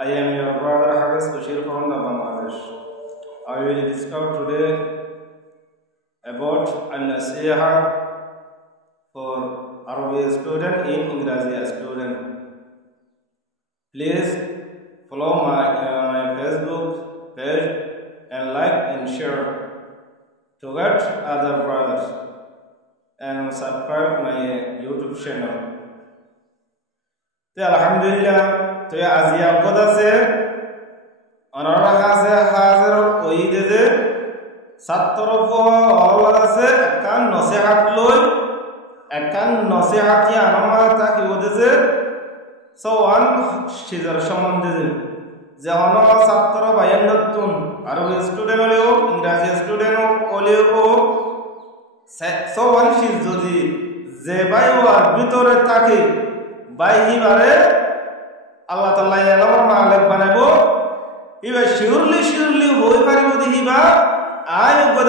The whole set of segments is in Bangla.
I am your brother Hafiz Bashir from Bangladesh. I will discuss today about An-Nasiha for Arabic student in English student. Please follow my Facebook page and like and share to get other brothers and subscribe my YouTube channel. Alhamdulillah, to Asia Kodase, Honora Hazer, Oide, Satorofo, all Ase, Kan Nosehat Loy, a Kan Nosehati Anamata Kiwodeze, so one Shizar Shaman did. The Honor Satoro Bayanatun, Arabic student Olio, English student Olio, so one she's Zodi, Zebayo, Bitore Taki. By him, Allah Ta'ala Yalama Malek Banabo, he was surely, who ever with him, I got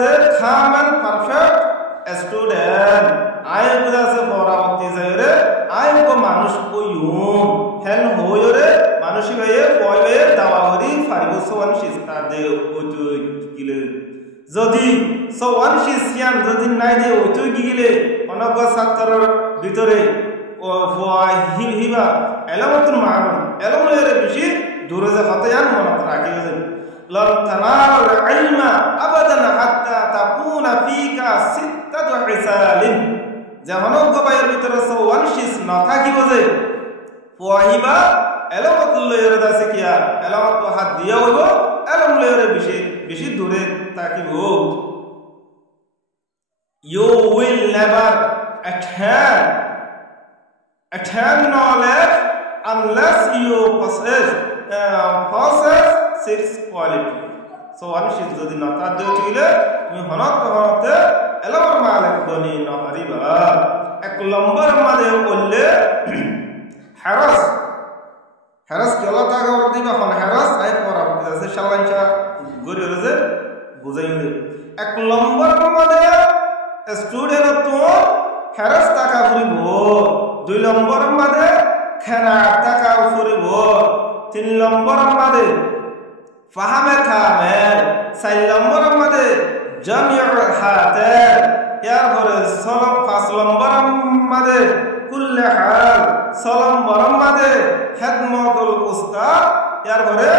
a common perfect student. I got a for our desire, I go Manushko you, Hen Hoyore, Manushivaye, Boye, Dawari, Faribuso, and she started to kill. Zodi, so one she's young, Zodin Nide, two gigile, Onaga Satar, Vitore, or for Hiva, Elamatu Maru, Elamure Bishi, Duraza Hatayan, Monatraki, Lord Tanar, Ilma, Abadan Hatta, Tapuna, Fika, Sita Risalin. The Honoka by Vitor, so one she's not Taki for Hiva, Elamatu Lera Elamatu had Diogo, Elamure Bishi Dure. You will never attain knowledge unless you possess six qualities. So one she's the Nata Dutile, you Honata, Elamar Malek Doni no Hariba, a Columbar Made Ulle Harris Kyolata on Harris, I for the Shalancha good. এক নম্বর মধ্যে স্টুডেন্ট তো খরচ টাকা ফুরিব দুই নম্বর মধ্যে খানা টাকা ফুরিব তিন নম্বর মধ্যে ফাহামে কামেল চার নম্বর মধ্যে জামিউল হাতের এর পরে পাঁচ নম্বর মধ্যে কুল্লে হাল ছয় নম্বর মধ্যে খিদমতুল উস্তাদ এর পরে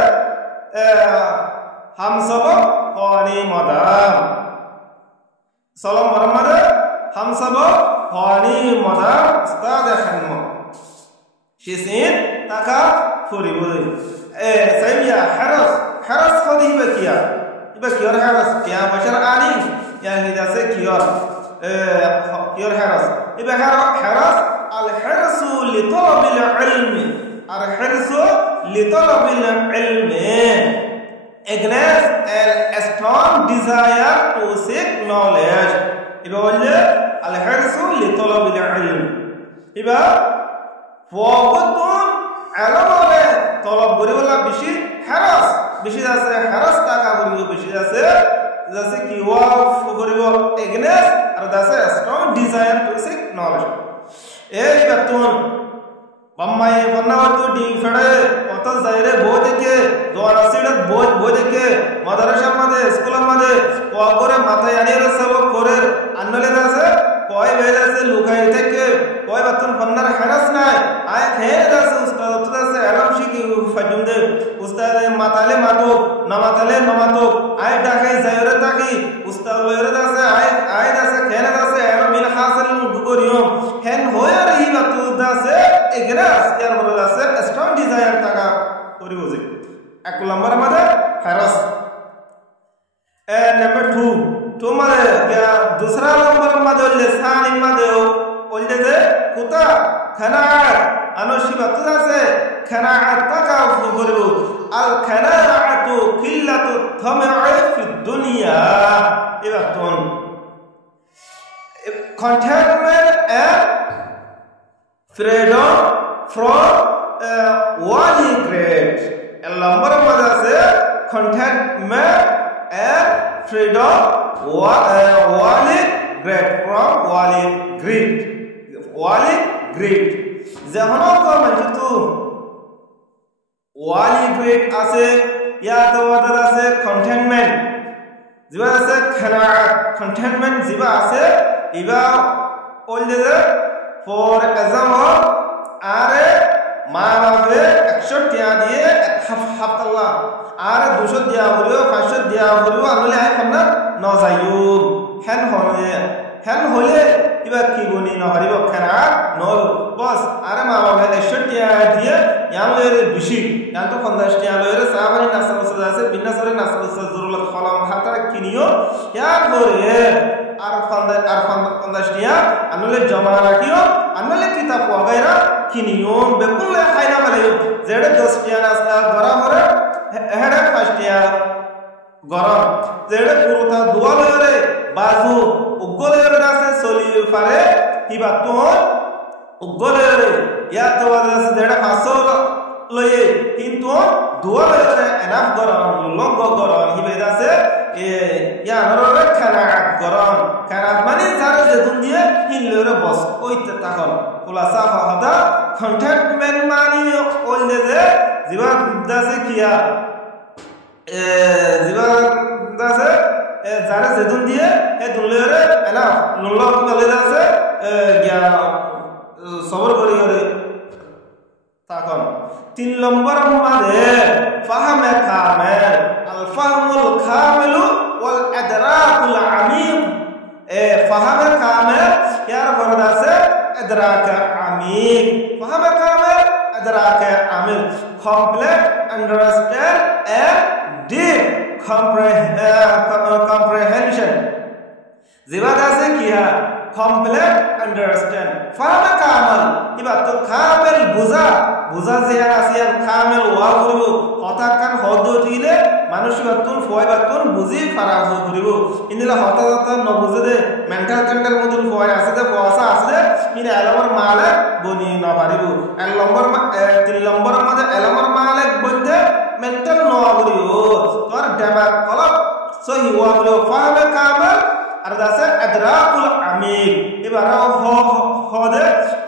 হামসবক Honi Madam Salam Muhammad Hamsabo Honi Madam Ustad Hanmo. She's in Taka Furibuli. Saviya Haras Hodi Bakia. Bakior Haras, Kia Bashar Ali, Yahida Sekior Haras. Haras Al Harasu Litolabil Ilmi. Al Harasu Litolabil Ilmi. Against a strong desire to seek knowledge. Iba wale al-hirsu li talabil ilm. Iba fogatun alamole talab gori wala bishi haras. Bishi jase haras taka gori bishi jase ki wa gori against ar jase a strong desire to seek knowledge. Ei batun Bamai Vanavatu di Fede, Otas Zaire, Bodeke, Dora Sidat, Bodeke, Madarasha Made, School Made, Wagore, Matayani Savo, Kore, Annaledase, Koi Vedas, Luka Teke, Koi Batun Panar Harasnai, I hear us, Ustad, Aram Shiki, Fajunde, Ustad, Matale Matu, Namatale Namato, I Daki, Zairataki, Ustad Vedas, I das a Canada, Aram Hasan, Dugorium, Hen Hoyer, he Matu, Dase. Ignorance, a strong desire taka puribuzi. Akulambar mother, Haras. And number two mother, Dusra number mother, Lesan in Madeo, Oldeze, Kuta, Kana, Anoshiba Tudase, Kana Taka Fuguru, Al Kana to Killatu Tomei Dunia, Evaton. Contentment and freedom from wali great. A number of others contentment and freedom wali great from wali great. যেহনো তো মানে তো ওয়ালি গ্রেড আছে ইয়া তো ওয়াদার আছে কন্টেইনমেন্ট জিবা আছে খানা কন্টেইনমেন্ট জিবা আছে ইবা ওল দে ফর এক্সাম্পল আরে মা বাপে 100 টাকা দিয়ে হাফতাল্লাহ আর 200 দিয়া হলো 500 দিয়া হলো আনলে আই খানা ন যাইও হেন হলে ইবা কি বনি ন হারিব খানা নল বস আরে মা বাপে 100 টাকা দিয়ে ইয়ালের বেশি ইয়াতো 50 টাকা লয়ের সাবানি নাসাল আছে বিনাসরে নাসাল জরুরত খলাম হাতা কিনিও ইয়ার পরে আর 50 টাকা আনলে জমা রাখিও আনলে কিতাব ওগাইরা কিনিও বেকুল খাইনা বলে যেড়ে 10 টাকা নাস্তা গরম করে হেড়ে 5 টাকা গরম যেড়ে পুরোটা দোয়া লয়েরে বাজু উগলের আছে চলি পারে কিবা তো উগলের ইয়া তো আছে যেড়ে 500 লয়ে কিন্তু দোয়া লয়েরে এনাফ গরম লঙ্গ গরম হিবেদ আছে ইয়া নরে খানা গরম খানা মানে যারা যেতুন দিয়ে হিলরে বস ওইতে তখন খোলাসা হদা কন্টেইনমেন্ট মানে ওইলে যে জীবন দাসে কিয়া জীবন দাসে যারা যেতুন দিয়ে এ দুলরে এনাফ লঙ্গ বলে আছে গিয়া সবর করি করে তখন 3 নম্বর মাঝে ফাহমে কামেল আল ফাহমুল কামিলু ওয়াল ইদরাকুল আমিক ফাহমে কামেল ইয়ার বরদ আছে ইদরাক আমিক ফাহমে কামেল ইদরাক আমিক complete understand and deep comprehension জিবাদ আছে কিয়া কমপ্লিট আন্ডারস্ট্যান্ড ফাহমে কামেল ইবা তো কামেল বুঝা যে আছে কামেল ওয়া করিব কথা কান হদ দিলে মানুষ বাতুন ফয় বাতুন বুঝি পারা করিব ইনলা হঠাৎ ন বুঝে দে মেন্টাল কন্ট্রোল মধ্যে ফয় আছে দে পয়সা আছে ইন এলমর মালিক বনি না পারিব 3 নম্বর মধ্যে এলমর মালিক বনতে মেন্টাল ন করিব তোর দেবা কলব সহি ওয়া করিব ফাহমে কামেল আর দাসে ইদরাকুল আমিক এবার হদে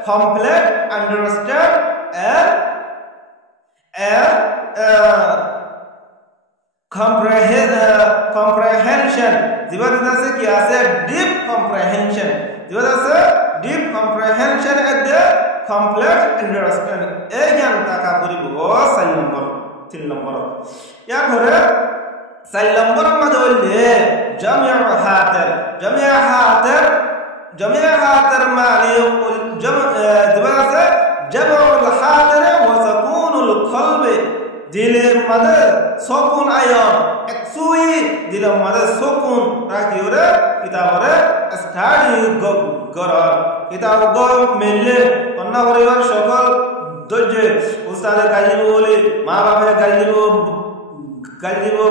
কমপ্লিট আন্ডারস্ট্যান্ড comprehension জিবাদ আছে কি আছে deep comprehension জিবাদ আছে deep comprehension at the complex understanding এই জ্ঞান টাকা করিব 4 নম্বর 3 নম্বর ইয়া করে 4 নম্বর মধ্যে হইলে জামিউ হাতের মানে জিবাদ আছে জামউল হাতের ওয়া সাকুনুল কলবে দিলের মধ্যে সুকুন আয়ন একসুই দিলের মধ্যে সুকুন রাখিওরে কিতাবরে স্টাডি কর কিতাব গো মেলে অন্য পরিবার সকল ধৈর্য উস্তাদ গালিব বলে মা বাবার গালিব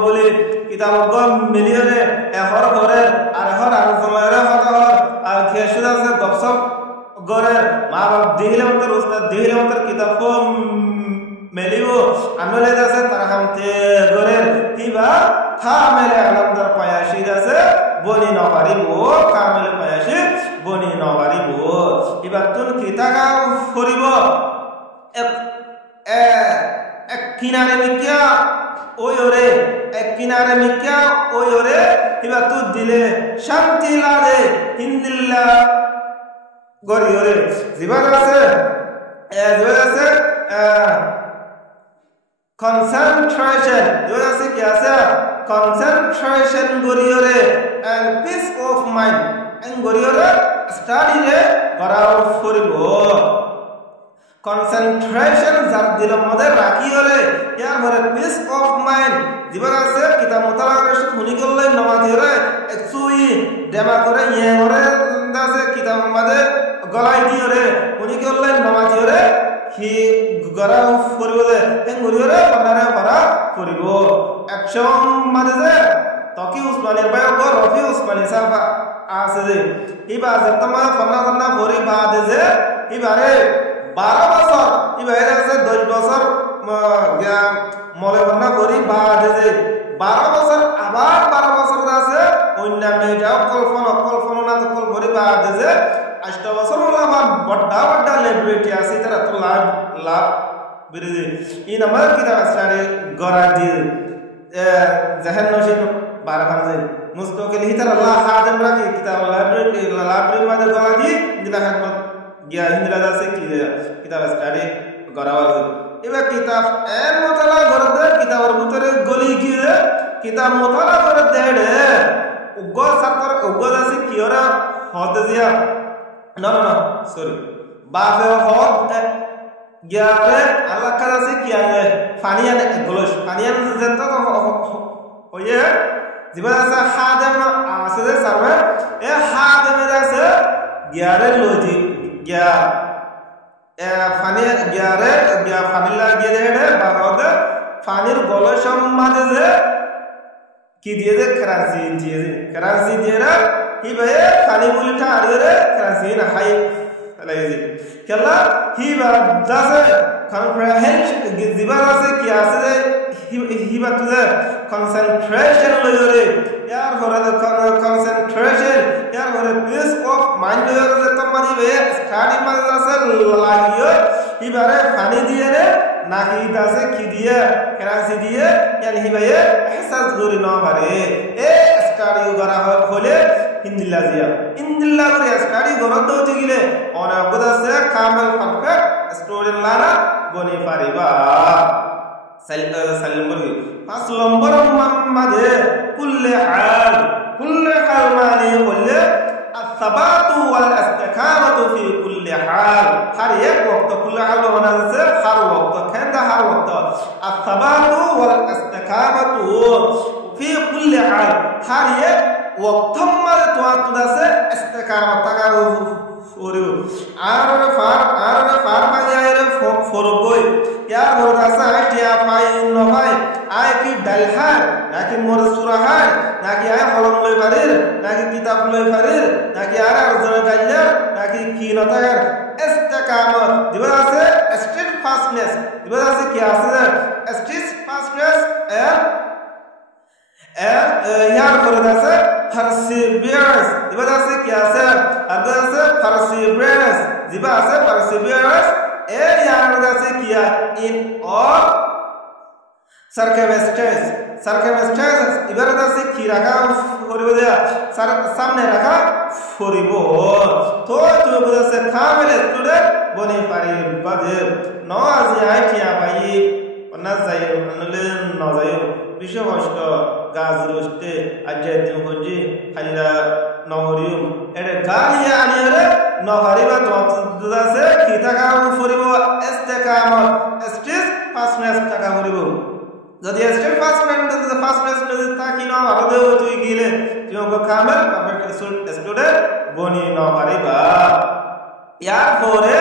বলে কিতাব গো মিলিয়নে এহর ঘরে আর হর আর সময়ের হর আর খেসুদা আছে গপসপ ঘরে মা বাবা দিলে মত উস্তাদ দিলে মত কিতাব মেলিব আমলে আছে তারা হামতে গরে কিবা কামেলে আলমদার পায়াশি আছে বনি ন পারিব কামেলে পায়াশি বনি ন পারিব এবার তুন কিতাকা করিব এক কিনারে মিকিয়া ওইরে এক কিনারে মিকিয়া ওইরে এবার তু দিলে শান্তি লাগে হিন্দিল্লা গরিয়রে জীবন আছে concentration যেটা আছে কি আছে concentration গরিয়রে and peace of mind and গরিয়রে স্টাডি রে করাও করিব concentration যার দিলের মধ্যে রাখিয়রে ইয়ার পরে peace of mind যেটা আছে কিতাব মুতালা করে শুনি করলে নমাদিরে একসুই দেমা করে ইয়ে করে আছে কিতাব মধ্যে গলাই দিয়রে উনি করলে নমাদিরে কি গরাও করিবলে এন গরিয়রে বানারে পারা করিব অ্যাকশন মানে তকি উসমানের বায়ো গো রফি উসমানী সাহেব আছে যে ইবা জতমা ফনা ভরি বাদে যে ইবারে 12 বছর ইবারে আছে 10 বছর মলে বন্না ভরি বাদে যে 12 বছর আবার 12 বছর আছে অন্যান্য যাও কল্পনা না তো কল ভরি বাদে যে 8 বছর হলো আমার বড় সেলিব্রিটি আছে তারা তো লাভ বিরোধী ইন আমার কিতাব স্টাডি গরা দিয়ে জাহের নশিন বারখানজে মুস্তকিল হিতার আল্লাহ হাদিম রাখি কিতাব লাইব্রেরি মাঝে গরা দিয়ে দিলা খাদমত গিয়া হিন্দরা আছে কি কিতাব স্টাডি গরা আছে এবার কিতাব এর মোতালা করে দে কিতাবের ভিতরে গলি গিয়ে কিতাব মোতালা করে দে উগ্র ছাত্র উগ্র আছে কি ওরা হদ দিয়া না সরি বাফে হদ গিয়ারে আল্লাহ কাছে আছে কি আনে ফানিয়ান গলস ফানিয়ান যেটা তো ওয়ে জিবা আছে হাদেম আছে যে সারবে এ হাদেম আছে গিয়ারে লজি গিয়া ফানিয়া গিয়ারে গিয়া ফানিলা গিয়ে রে বারদ ফানির গলস মাঝে যে কি দিয়ে যে কারাজি দিয়ে রে কি ভাই ফানি বলিটা আরে কারাজি না হাই লাইজি কেলা হিবা দাসে কনফারেন্স দিবা আছে কি আছে হিবা তুদে কনসেন্ট্রেশন লইরে ইয়ার হরে কনসেন্ট্রেশন ইয়ার হরে পিস অফ মাইন্ড লইরে তোমারি বে স্টাডি মাঝে আছে লাগিও হিবারে ফানি দিয়ে রে নাকি দাসে কি দিয়ে কারাজি দিয়ে ইয়ার হিবায়ে এহসাস করি না পারে এ স্টাডি করা হলে ইন্দিল্লা করে স্টাডি গরদ হতে গেলে অনেক আছে কামেল পারফেক্ট স্টুডেন্ট লারা বনি পারিবা সালিম বলি 5 নম্বর মাঝে কুল্লে হাল মানে বললে الثبات والاستقامة في كل حال هر یک وقت كل حال بمعنى আছে هر وقت كنده هر وقت الثبات والاستقامة في كل حال هر یک وقت ما تو আছে استقامت থাকা ওরে আর ফার বাজারে ফরকই ইয়ার বড় আছে আইটিয়া পাই ন ভাই আই কি ডালহার নাকি মোর সুরাহার নাকি আই হলম লই পারির নাকি কিতাব লই পারির নাকি আর আরজন গাইলার নাকি কি নতার ইস্তেকামত দিবা আছে স্ট্রেট ফাস্টনেস দিবা আছে কি আছে স্ট্রেট ফাস্টনেস ইয়ার বড় আছে perseverance দিবা আছে কি আছে আর আছে perseverance দিবা আছে perseverance এর ইয়ার আছে কি in all circumstances এবার আছে কি রাখা করিব দেয়া সামনে রাখা করিব তো তুই বুঝাছে কামেল স্টুডেন্ট বনি পারিবাদে নজ আইটিয়া ভাই না যাই না যাই বিষয়বস্ত গাছ রোস্টে আজাইতে হজি খাইলা নহরিম এর গালিয়া আনিরে নভারিবা তো আছে কি টাকা ফরিব ইস্তেকামত স্ট্রেস ফাস্টনেস টাকা ফরিব যদি স্ট্রেস ফাস্টনেস যদি তাকি না ভালো তুই গিলে তুই কামেল পারফেক্ট স্টুডেন্ট বনি নভারিবা ইয়ার পরে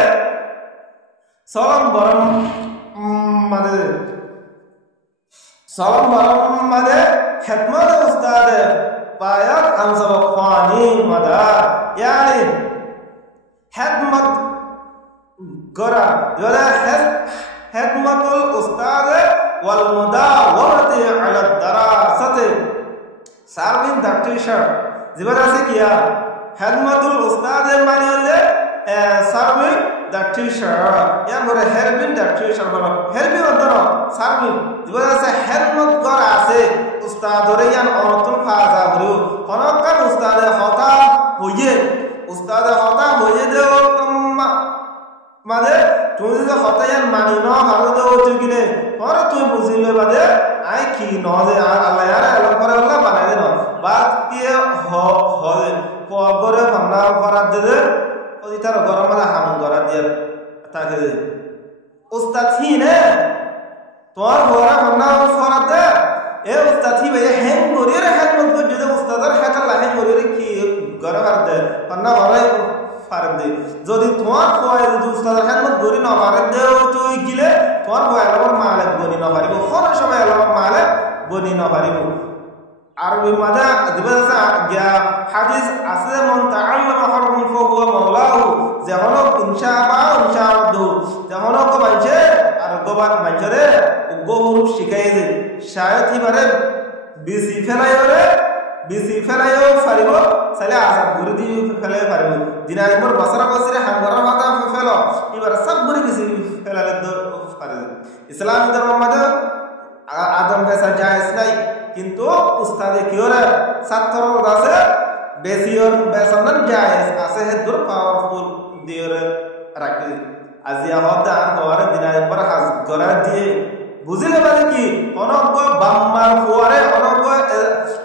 সলম বরম মানে खिदमत उस्ताद पायक हम सब ख्वानी मदा यानी खिदमत गरा जरा खिदमतुल उस्ताद वल मुदावरत अला दरासत सर्विंग द टीचर जिबरा से किया खिदमतुल उस्ताद माने ले सर्विंग द टीचर या बोले हेल्पिंग द टीचर बोलो हेल्पिंग अंदर सर्विंग जिबरा से खिदमत गरा আছে উস্তাদরে ইয়ান অনতন ফাজা হলো কোনকান উস্তাদে হতা হইয়ে দেও মানে তুমি যে হতা ইয়ান মানি ন ভালো দেও তুই কিনে পরে তুই বুঝিলে বাদে আই কি ন যে আল্লাহ ইয়ার আল্লাহ করে আল্লাহ বানাই দেন বাদ কি হয় পগরে ভাবনা করার দে ওই তার গরম মানে হাম করা দিয়ে তাকে উস্তাদ হি নে তোর ঘরে ভাবনা করার দে এ উস্তাদ হি ভাই হ্যাং করিরে খেদমত করে যদি উস্তাদের খেতাল্লাহ হ্যাং করিরে কি ঘরে আর দে পান্না ভালাই পার দে যদি তোমার কয় যদি উস্তাদের খেদমত করি না পারে দেও তুই গিলে তোমার কয় আলার মালে বনি না পারিব কোন সময় আলার মালে বনি না পারিব আরবি মাদা দিবা গিয়া হাদিস আছে মান তাআল্লামা হারফুন ফাহুয়া মাওলাহু যেমন ইনশাআল্লাহ যেমন কো মানছে আর গোবাক মানছে গৌরব শিখাই যে শায়দ এবারে বেশি ফেলাইও পারিব তাহলে আজাদ করে দিয়ে ফেলাই পারিব দিনা একবার বছরে হাঙ্গরের মাথা ফেলো ইসলামী ধর্মের মধ্যে আদম বেচা জায়েজ নাই, কিন্তু উস্তাদে কি করে ছাত্রর কাছে বেশিওর বেচন জায়েজ আছে, হেদুর পাওয়ারফুল দিয়ে রাখি আজিয়া হদা হওয়ারে দিনার পর হাজ করা দিয়ে বুঝিলে মানে কি অনজ্ঞ বাম্মার ফুয়ারে অনজ্ঞ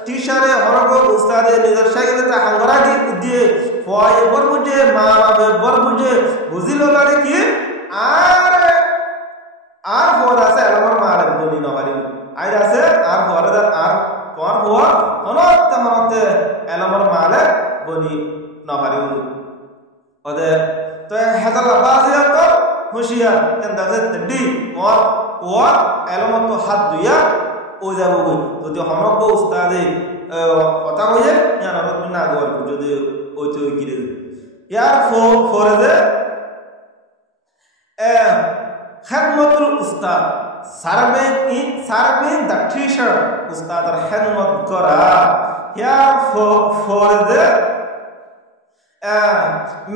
টিচারে অনজ্ঞ উস্তাদে নিজের সাইকেলতে হাঙ্গরা দিয়ে ফুয়ায়ে বর বুঝে মা বাবা বর বুঝে বুঝিলে মানে কি আর ফোর আছে আমার মালে বলি না পারি আই আছে আর ফোরে আর তোমার ফোর অনন্ত মনতে এলমর মালে বলি না পারি ওদের তো হেদালা বাজিয়া তো হুশিয়ার এন্দাজে তডি ওর ওর এলমর তো হাত দুইয়া ও যাব যদি হনক উস্তাদে কথা হয়ে জানা না গল যদি ওই তো গিরে ইয়ার ফোরে যে khidmatul ustad serving the teacher ustader khidmat kora here for the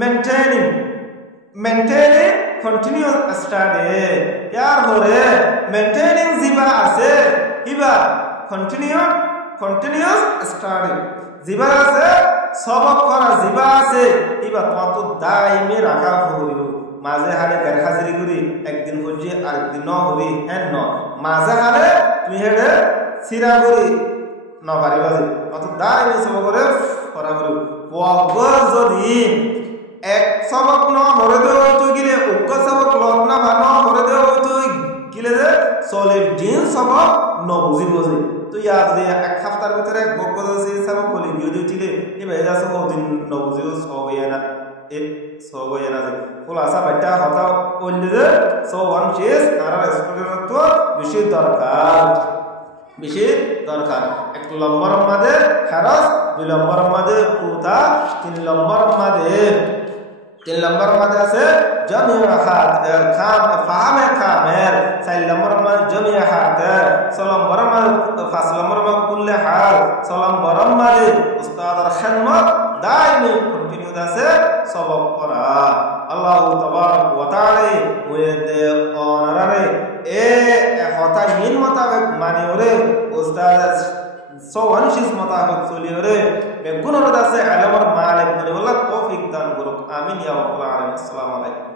maintaining continuous study here hore maintaining jiba ase iba continuous study jiba ase sabak kora jiba ase iba তোমার তো দাইমে রাখা হইব মাঝে হারে গার হাজিরি করি একদিন হচ্ছে আরেকদিন ন হবি হ্যাঁ ন মাঝে হারে তুমি হেডে সিরা করি ন পারি বাজে অত দাই সব করে করা করি পগ যদি এক সবক ন হরে দেও তো গিলে উক্ক সবক লগ না ভানো হরে দেও তো গিলে যে চলে দিন সবক ন বুঝি বুঝি তো ইয়াদ যে এক সপ্তাহের ভিতরে বক আছে সবক বলি গিয়ে দিলে এবার এটা সব দিন ন বুঝিও সব না so go yana kula sa baita hata onde so one chase ara student to beshi darkar ek number made haras dui number made kuta tin number made ase jami'at kam faham kamil sai number made jami'at so number made fasl number made kull hal so number made ustad ar khidmat daimi continue ase sabab kora Allah tabarak wa taala wede onarare hota hin motabek mani ore ustad so anshis motabek soli ore begunar dase alamar malik bani wallah tawfik dan guruk amin ya rabbal alamin assalamu alaikum